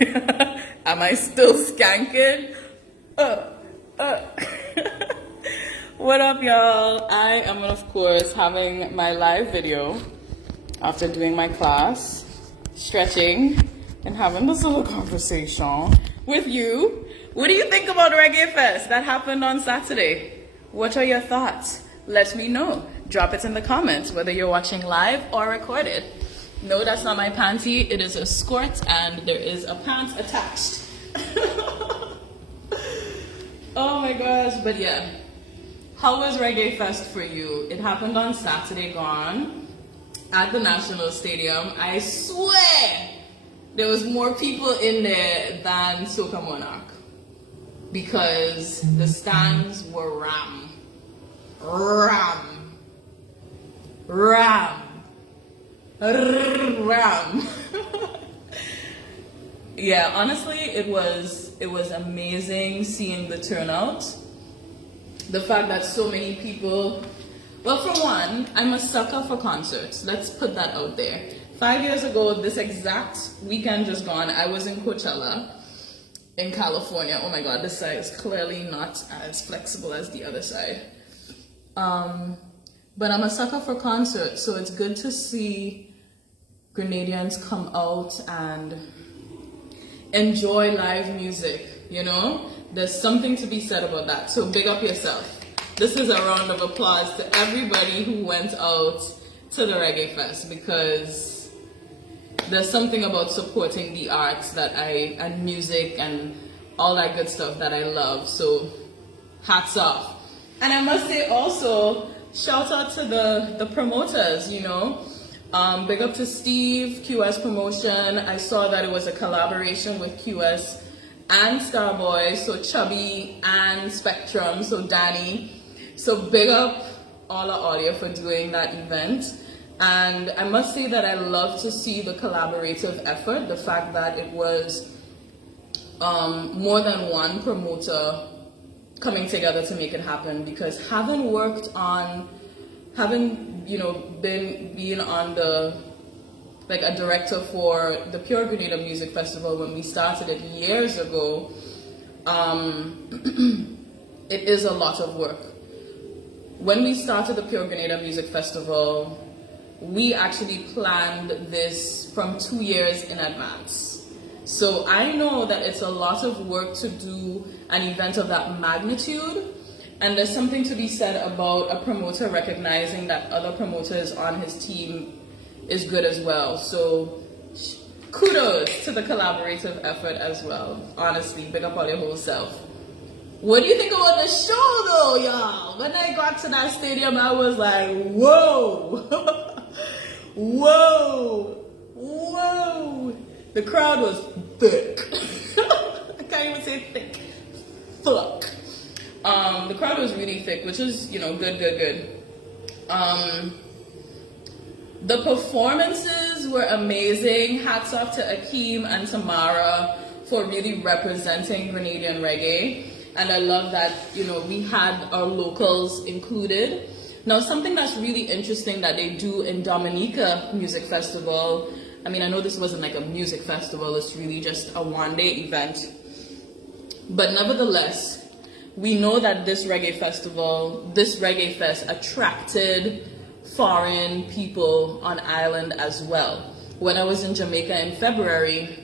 Am I still skanking? What up, y'all? I am, of course, having my live video after doing my class, stretching, and having this little conversation with you. What do you think about Reggae Fest that happened on Saturday? What are your thoughts? Let me know. Drop it in the comments, whether you're watching live or recorded. No, that's not my panty. It is a skirt and there is a pants attached. Oh my gosh, but yeah. How was Reggae Fest for you? It happened on Saturday gone at the National Stadium. I swear there was more people in there than Soca Monarch because the stands were ram. Yeah, honestly, it was amazing seeing the turnout. The fact that so many people, well, for one, I'm a sucker for concerts. Let's put that out there. 5 years ago, this exact weekend just gone, I was in Coachella in California. Oh my God, this side is clearly not as flexible as the other side. But I'm a sucker for concerts, so it's good to see Grenadians come out and enjoy live music, you know? There's something to be said about that, so big up yourself. This is a round of applause to everybody who went out to the Reggae Fest because there's something about supporting the arts that and music and all that good stuff that I love, so hats off. And I must say also, shout out to the promoters, you know. Big up to Steve, QS Promotion. I saw that it was a collaboration with QS and Starboy, so Chubby and Spectrum, so Danny. So big up all our audio for doing that event. And I must say that I love to see the collaborative effort, the fact that it was more than one promoter coming together to make it happen, because having being on like a director for the Pure Grenada Music Festival when we started it years ago, it is a lot of work. When we started the Pure Grenada Music Festival, we actually planned this from 2 years in advance. So I know that it's a lot of work to do an event of that magnitude, and there's something to be said about a promoter recognizing that other promoters on his team is good as well. So kudos to the collaborative effort as well. Honestly, big up on your whole self. What do you think about the show though, y'all? When I got to that stadium, I was like, whoa, whoa. The crowd was thick. I can't even say thick. Fuck. The crowd was really thick, which is, good. The performances were amazing. Hats off to Akeem and Tamara for really representing Grenadian reggae. And I love that, we had our locals included. Now, something that's really interesting that they do in Dominica Music Festival, I know this wasn't like a music festival, it's really just a one-day event. But nevertheless, we know that this Reggae Fest attracted foreign people on island as well. When I was in Jamaica in February,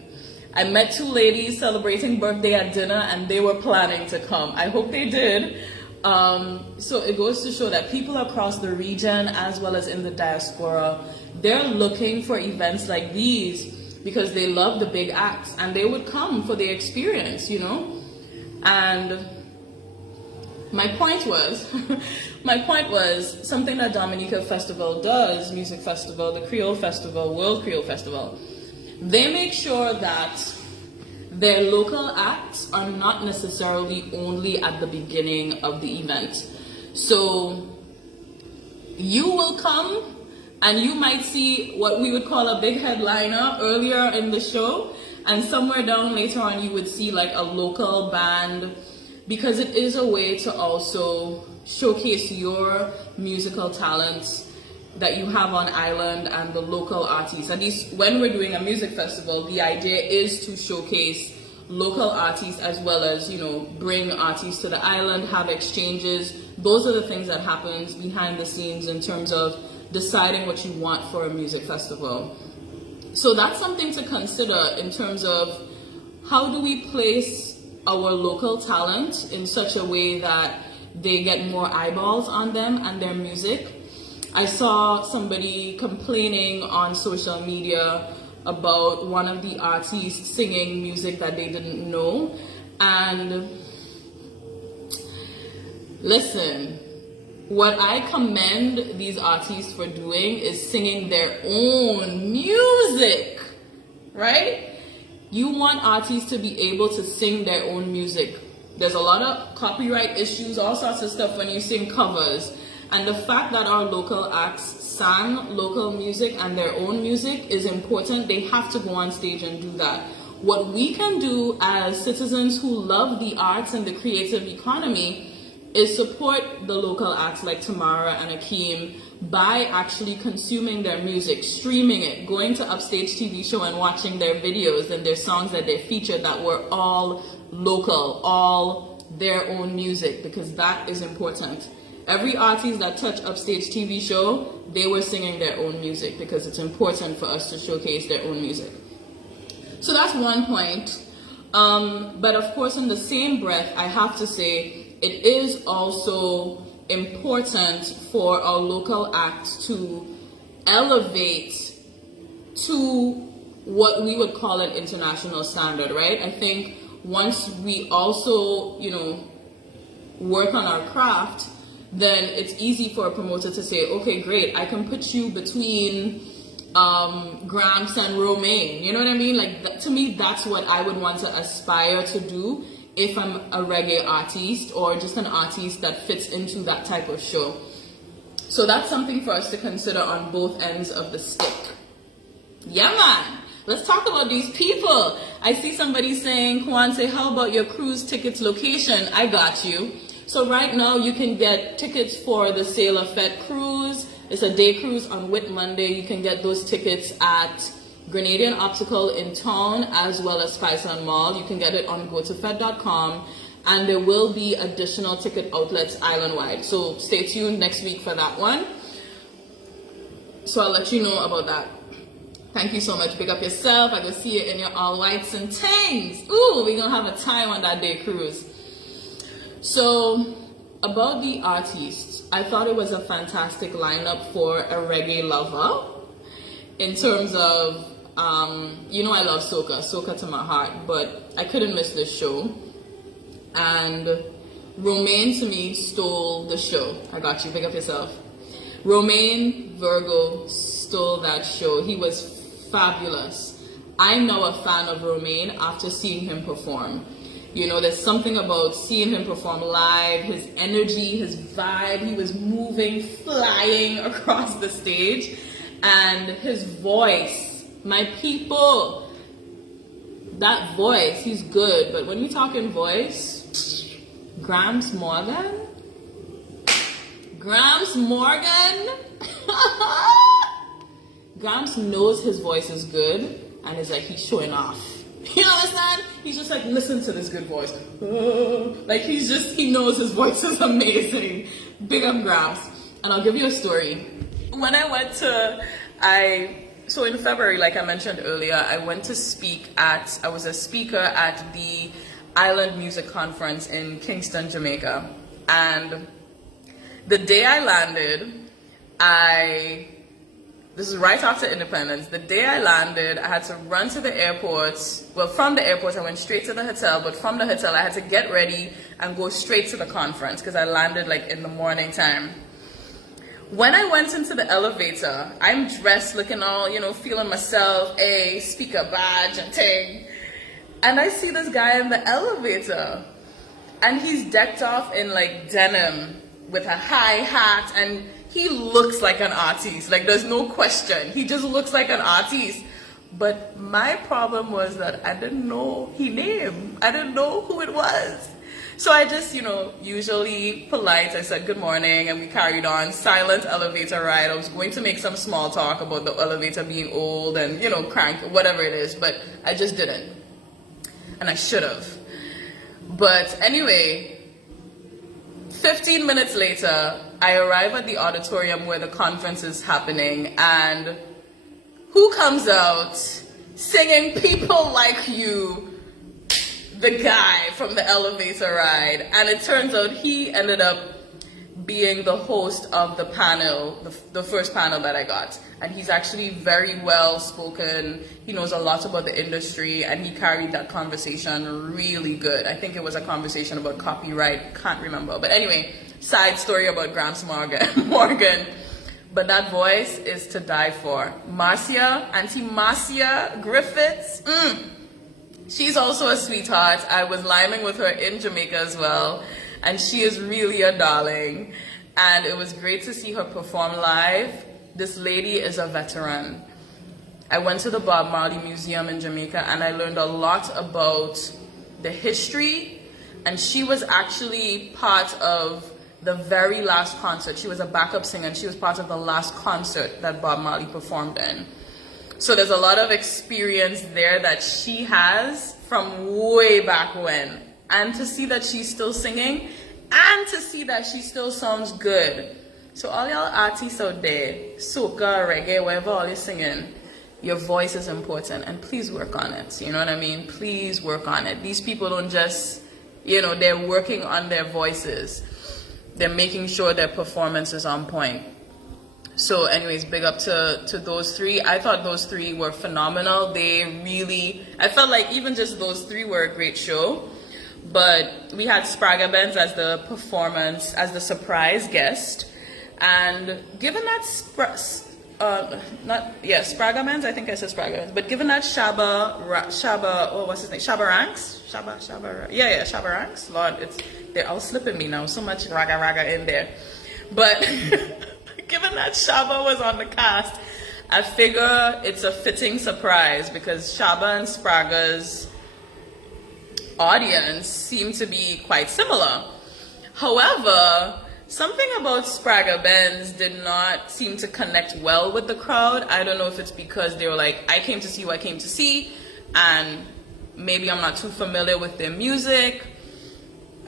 I met two ladies celebrating birthday at dinner and they were planning to come. I hope they did. So it goes to show that people across the region as well as in the diaspora, they're looking for events like these because they love the big acts and they would come for the experience, And my point was something that Dominica Festival does, Music Festival, the Creole Festival, World Creole Festival, they make sure that their local acts are not necessarily only at the beginning of the event. So you will come and you might see what we would call a big headliner earlier in the show, and somewhere down later on you would see like a local band, because it is a way to also showcase your musical talents that you have on island and the local artists. At least when we're doing a music festival, the idea is to showcase local artists as well as, you know, bring artists to the island, have exchanges. Those are the things that happens behind the scenes in terms of deciding what you want for a music festival. So that's something to consider in terms of how do we place our local talent in such a way that they get more eyeballs on them and their music. I saw somebody complaining on social media about one of the artists singing music that they didn't know. And listen, what I commend these artists for doing is singing their own music, right? You want artists to be able to sing their own music. There's a lot of copyright issues, all sorts of stuff when you sing covers. And the fact that our local acts sang local music and their own music is important. They have to go on stage and do that. What we can do as citizens who love the arts and the creative economy is support the local acts like Tamara and Akeem by actually consuming their music, streaming it, going to Upstage TV show and watching their videos and their songs that they featured that were all local, all their own music, because that is important. Every artist that touched Upstage TV show, they were singing their own music because it's important for us to showcase their own music. So that's one point. But of course, in the same breath, I have to say it is also important for our local acts to elevate to what we would call an international standard, right? I think once we also, you know, work on our craft, then it's easy for a promoter to say, okay, great, I can put you between Gramps and Romain. You know what I mean? Like, to me, that's what I would want to aspire to do if I'm a reggae artist or just an artist that fits into that type of show. So that's something for us to consider on both ends of the stick. Yeah, man. Let's talk about these people. I see somebody saying, Kwante, how about your cruise tickets location? I got you. So right now you can get tickets for the Sailor Fed cruise. It's a day cruise on Whit Monday. You can get those tickets at Grenadian Optical in town as well as Spice and Mall. You can get it on gotofed.com, and there will be additional ticket outlets island-wide. So stay tuned next week for that one. So I'll let you know about that. Thank you so much. Big up yourself. I go see you in your all whites and tangs. Ooh, we're gonna have a time on that day cruise. So about the artists, I thought it was a fantastic lineup for a reggae lover. In terms of, you know, I love soca to my heart, but I couldn't miss this show. And Romain to me stole the show. I got you, pick up yourself. Romain, Virgo, stole that show. He was fabulous. I'm now a fan of Romain after seeing him perform. You know, there's something about seeing him perform live, his energy, his vibe. He was moving, flying across the stage. And his voice, my people, that voice, he's good. But when we talking voice, Gramps Morgan? Gramps knows his voice is good and is like, he's showing off. You understand? He's just like, listen to this good voice. Like, he knows his voice is amazing. Big up Gramps. And I'll give you a story. When I went so in February, like I mentioned earlier, I went to I was a speaker at the Island Music Conference in Kingston, Jamaica. And the day I landed, this is right after Independence. The day I landed, I had to run to the airport. Well, from the airport, I went straight to the hotel, but from the hotel, I had to get ready and go straight to the conference because I landed like in the morning time. When I went into the elevator, I'm dressed looking all, you know, feeling myself, a speaker badge and thing. And I see this guy in the elevator and he's decked off in like denim with a high hat, and he looks like an artist. Like, there's no question. He just looks like an artist. But my problem was that I didn't know his name. I didn't know who it was. So I just, usually polite, I said good morning and we carried on. Silent elevator ride. I was going to make some small talk about the elevator being old and, crank, whatever it is, but I just didn't. And I should have. But anyway, 15 minutes later, I arrive at the auditorium where the conference is happening, and who comes out singing People Like You? The guy from the elevator ride. And it turns out he ended up being the host of the panel, the first panel that I got. And he's actually very well spoken. He knows a lot about the industry, and he carried that conversation really good. I think it was a conversation about copyright, can't remember. But anyway, side story about Gramps Morgan. But that voice is to die for. Marcia, Auntie Marcia Griffiths, she's also a sweetheart. I was liming with her in Jamaica as well, and she is really a darling. And it was great to see her perform live. This lady is a veteran. I went to the Bob Marley Museum in Jamaica, and I learned a lot about the history, and she was actually part of the very last concert. She was a backup singer, and she was part of the last concert that Bob Marley performed in. So there's a lot of experience there that she has from way back when. And to see that she's still singing, and to see that she still sounds good. So all y'all artists out there, soca, reggae, whatever all you're singing, your voice is important, and please work on it. You know what I mean? Please work on it. These people don't just, they're working on their voices. They're making sure their performance is on point. So anyways, big up to those three. I thought those three were phenomenal. I felt like even just those three were a great show. But we had Spragga Benz as the surprise guest. And given that Spragga Benz, I think I said Spragga Benz, but given that Shabba, what's his name? Shabba Ranks? Shabba Ranks. Lord, they're all slipping me now. So much raga in there. But given that Shabba was on the cast, I figure it's a fitting surprise because Shabba and Spragga's audience seem to be quite similar. However, something about Spragga Benz did not seem to connect well with the crowd. I don't know if it's because they were like, I came to see who I came to see, and maybe I'm not too familiar with their music.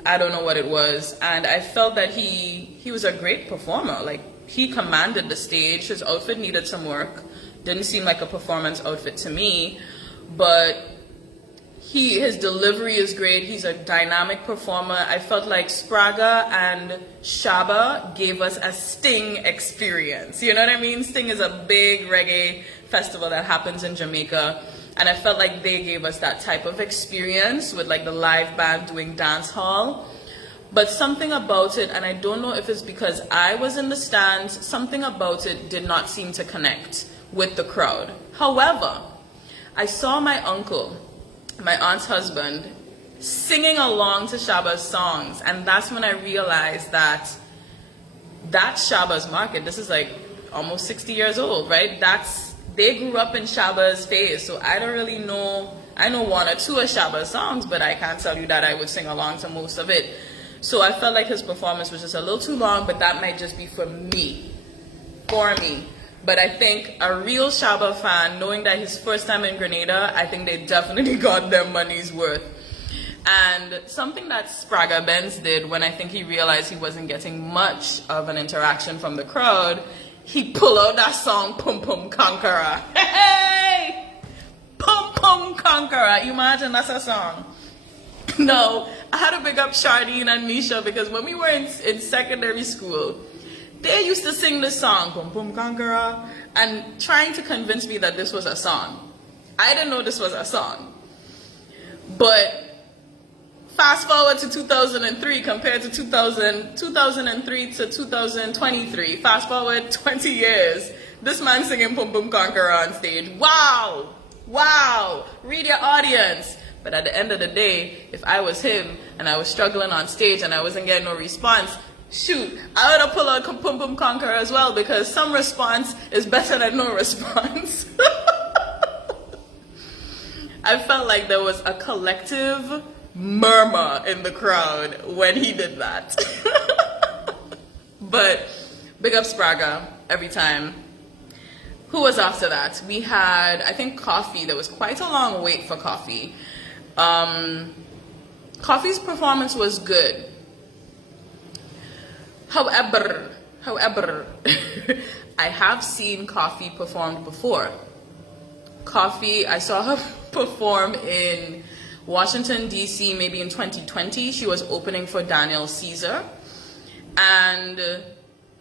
I don't know what it was. And I felt that he was a great performer. Like, he commanded the stage. His outfit needed some work. Didn't seem like a performance outfit to me. But his delivery is great. He's a dynamic performer. I felt like Spragga and Shabba gave us a Sting experience. You know what I mean? Sting is a big reggae festival that happens in Jamaica. And I felt like they gave us that type of experience with like the live band doing dance hall. But something about it, and I don't know if it's because I was in the stands, something about it did not seem to connect with the crowd. However, I saw my uncle, my aunt's husband, singing along to Shabba's songs. And that's when I realized that Shabba's market. This is like almost 60 years old, right? They grew up in Shabba's phase. So I don't really know. I know one or two of Shabba's songs, but I can't tell you that I would sing along to most of it. So I felt like his performance was just a little too long, but that might just be for me. But I think a real Shabba fan, knowing that his first time in Grenada, I think they definitely got their money's worth. And something that Spragga Benz did when I think he realized he wasn't getting much of an interaction from the crowd, he pulled out that song, Pum Pum Conqueror. Hey! Pum Pum Conqueror. Imagine that's a song. No, I had to big up Shardine and Misha because when we were in secondary school, they used to sing this song, Pum Pum Conqueror, and trying to convince me that this was a song. I didn't know this was a song. But fast forward to 2003 compared to 2003 to 2023. Fast forward 20 years. This man singing Pum Pum Conqueror on stage. Wow! Wow! Read your audience. But at the end of the day, if I was him and I was struggling on stage and I wasn't getting no response, shoot, I would have pulled out Pum Pum Conqueror as well because some response is better than no response. I felt like there was a collective murmur in the crowd when he did that. But big up Spragga every time. Who was after that? We had, I think, Koffee. There was quite a long wait for Koffee. Koffee's performance was good. However, I have seen Koffee performed before. Koffee, I saw her perform in Washington, D.C. maybe in 2020. She was opening for Daniel Caesar. And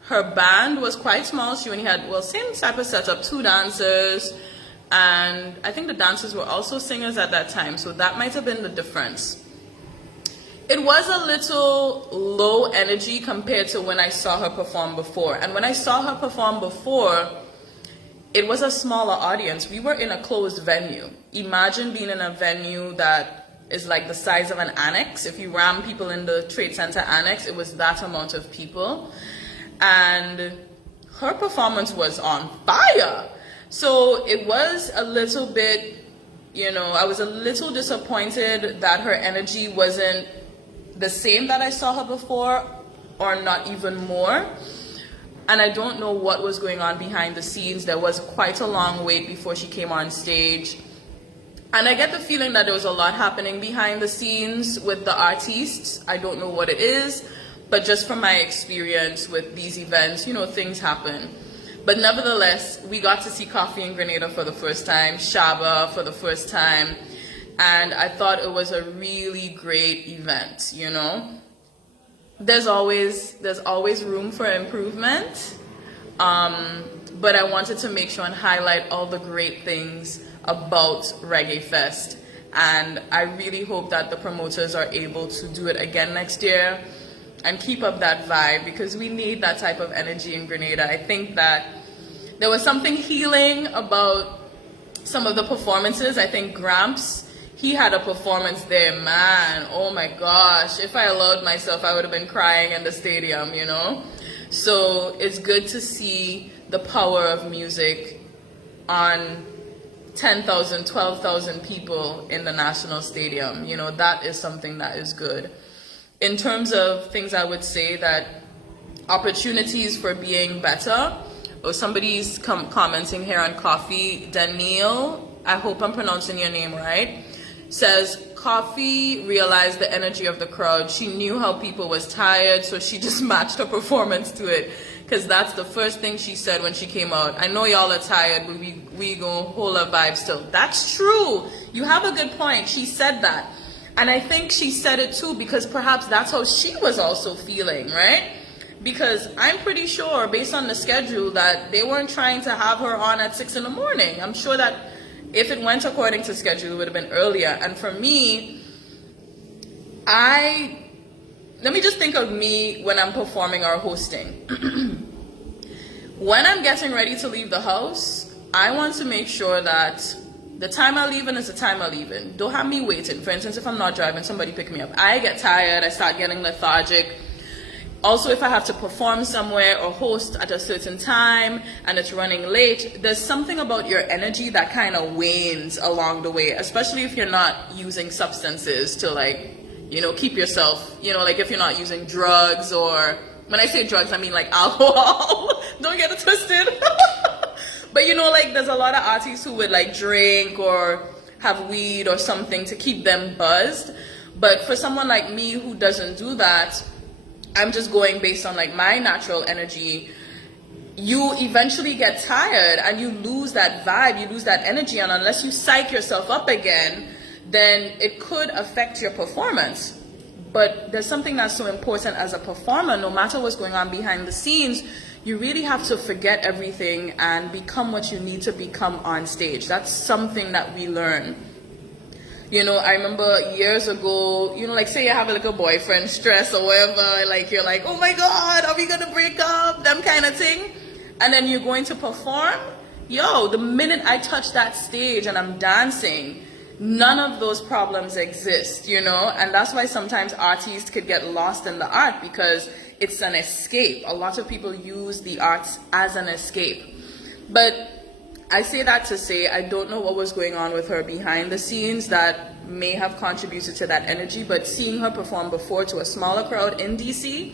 her band was quite small. She only had, well, same type of setup, 2 dancers. And I think the dancers were also singers at that time. So that might have been the difference. It was a little low energy compared to when I saw her perform before. And when I saw her perform before, it was a smaller audience. We were in a closed venue. Imagine being in a venue that is like the size of an annex. If you ram people in the Trade Center annex, it was that amount of people. And her performance was on fire. So it was a little bit, I was a little disappointed that her energy wasn't the same that I saw her before, or not even more. And I don't know what was going on behind the scenes. There was quite a long wait before she came on stage. And I get the feeling that there was a lot happening behind the scenes with the artists. I don't know what it is, but just from my experience with these events, things happen. But nevertheless, we got to see Koffee in Grenada for the first time, Shabba for the first time. And I thought it was a really great event, There's always room for improvement. But I wanted to make sure and highlight all the great things about Reggae Fest. And I really hope that the promoters are able to do it again next year and keep up that vibe, because we need that type of energy in Grenada. I think that there was something healing about some of the performances. I think Gramps, he had a performance there, man. Oh my gosh. If I allowed myself, I would have been crying in the stadium, So it's good to see the power of music on 10,000, 12,000 people in the National Stadium. That is something that is good. In terms of things I would say that opportunities for being better, somebody's commenting here on Koffee. Daniel, I hope I'm pronouncing your name right, says Koffee realized the energy of the crowd. She knew how people was tired, so she just matched her performance to it. Because that's the first thing she said when she came out. I know y'all are tired, but we gonna hold our vibe still. That's true. You have a good point. She said that. And I think she said it too because perhaps that's how she was also feeling, right? Because I'm pretty sure, based on the schedule, that they weren't trying to have her on at 6 in the morning. I'm sure that if it went according to schedule, it would have been earlier. And for me, let me just think of me when I'm performing or hosting. When I'm getting ready to leave the house, I want to make sure that the time I leave in is the time I leave in. Don't have me waiting. For instance, if I'm not driving, somebody pick me up. I get tired. I start getting lethargic. Also, if I have to perform somewhere or host at a certain time and it's running late, there's something about your energy that kind of wanes along the way, especially if you're not using substances to keep yourself, if you're not using drugs, or when I say drugs, I mean like alcohol. Don't get it twisted. But there's a lot of artists who would drink or have weed or something to keep them buzzed. But for someone like me who doesn't do that, I'm just going based on my natural energy. You eventually get tired and you lose that vibe, you lose that energy. And unless you psych yourself up again, then it could affect your performance. But there's something that's so important as a performer. No matter what's going on behind the scenes, you really have to forget everything and become what you need to become on stage. That's something that we learn. I remember years ago, say you have a boyfriend stress or whatever, you're like, oh my God, are we gonna break up? Them kind of thing. And then you're going to perform. The minute I touch that stage and I'm dancing, none of those problems exist, and that's why sometimes artists could get lost in the art, because it's an escape. A lot of people use the arts as an escape. But I say that to say I don't know what was going on with her behind the scenes that may have contributed to that energy, but seeing her perform before to a smaller crowd in DC,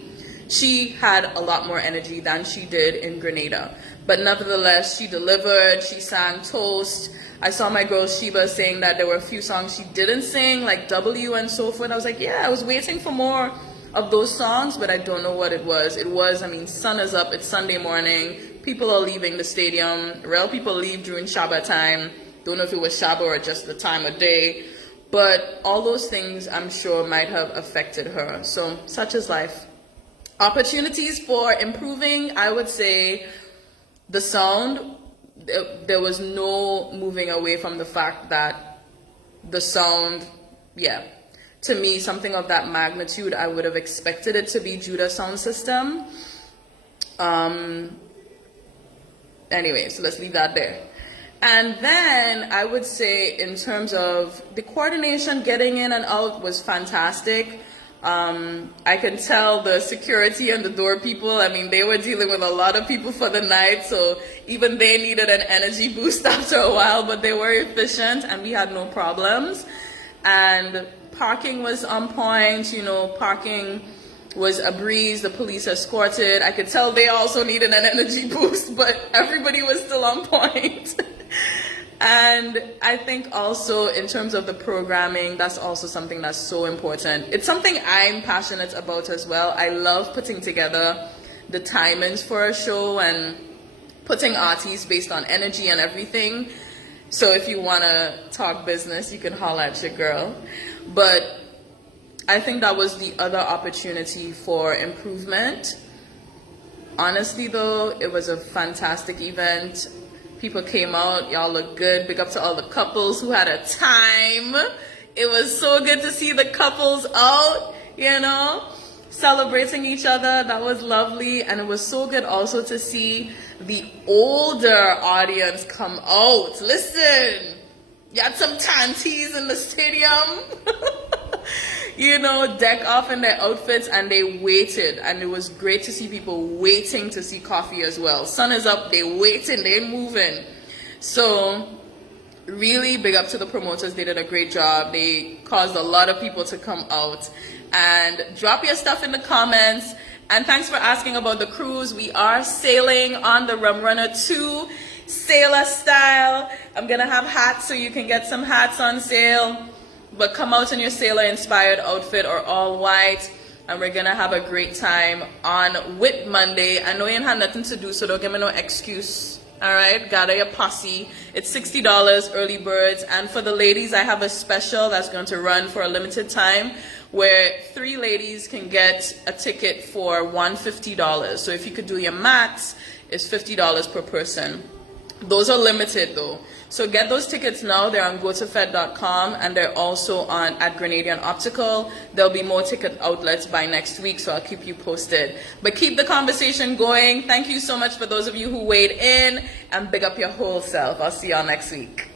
she had a lot more energy than she did in Grenada. But nevertheless, she delivered, she sang Toast. I saw my girl Shabba saying that there were a few songs she didn't sing, like W and so forth. I was like, yeah, I was waiting for more of those songs, but I don't know what it was. Sun is up, it's Sunday morning, people are leaving the stadium, real people leave during Shabba time. Don't know if it was Shabba or just the time of day, but all those things I'm sure might have affected her. So such is life. Opportunities for improving, I would say the sound, there was no moving away from the fact that the sound, yeah, to me, something of that magnitude, I would have expected it to be Judah's sound system. Anyway, so let's leave that there. And then I would say in terms of the coordination, getting in and out was fantastic. I can tell the security and the door people, they were dealing with a lot of people for the night, so even they needed an energy boost after a while, but they were efficient and we had no problems. And parking was on point, parking was a breeze, the police escorted. I could tell they also needed an energy boost, but everybody was still on point. And I think also in terms of the programming, that's also something that's so important. It's something I'm passionate about as well. I love putting together the timings for a show and putting artists based on energy and everything. So if you want to talk business, you can holler at your girl. But I think that was the other opportunity for improvement. Honestly though, it was a fantastic event. People came out, y'all look good. Big up to all the couples who had a time. It was so good to see the couples out, celebrating each other. That was lovely. And it was so good also to see the older audience come out. Listen, you had some tanties in the stadium. Deck off in their outfits, and they waited, and it was great to see people waiting to see Koffee as well. Sun is up, they waiting, they moving. So really big up to the promoters. They did a great job. They caused a lot of people to come out. And drop your stuff in the comments. And thanks for asking about the cruise. We are sailing on the Rum Runner 2 sailor style. I'm gonna have hats, so you can get some hats on sale. But come out in your sailor-inspired outfit or all white, and we're gonna have a great time on Whit Monday. I know you ain't had nothing to do, so don't give me no excuse. All right, gather your posse. It's $60 early birds, and for the ladies, I have a special that's going to run for a limited time, where 3 ladies can get a ticket for $150. So if you could do your max, it's $50 per person. Those are limited though. So get those tickets now. They're on gotofed.com, and they're also on at Grenadian Optical. There'll be more ticket outlets by next week, so I'll keep you posted. But keep the conversation going. Thank you so much for those of you who weighed in, and big up your whole self. I'll see y'all next week.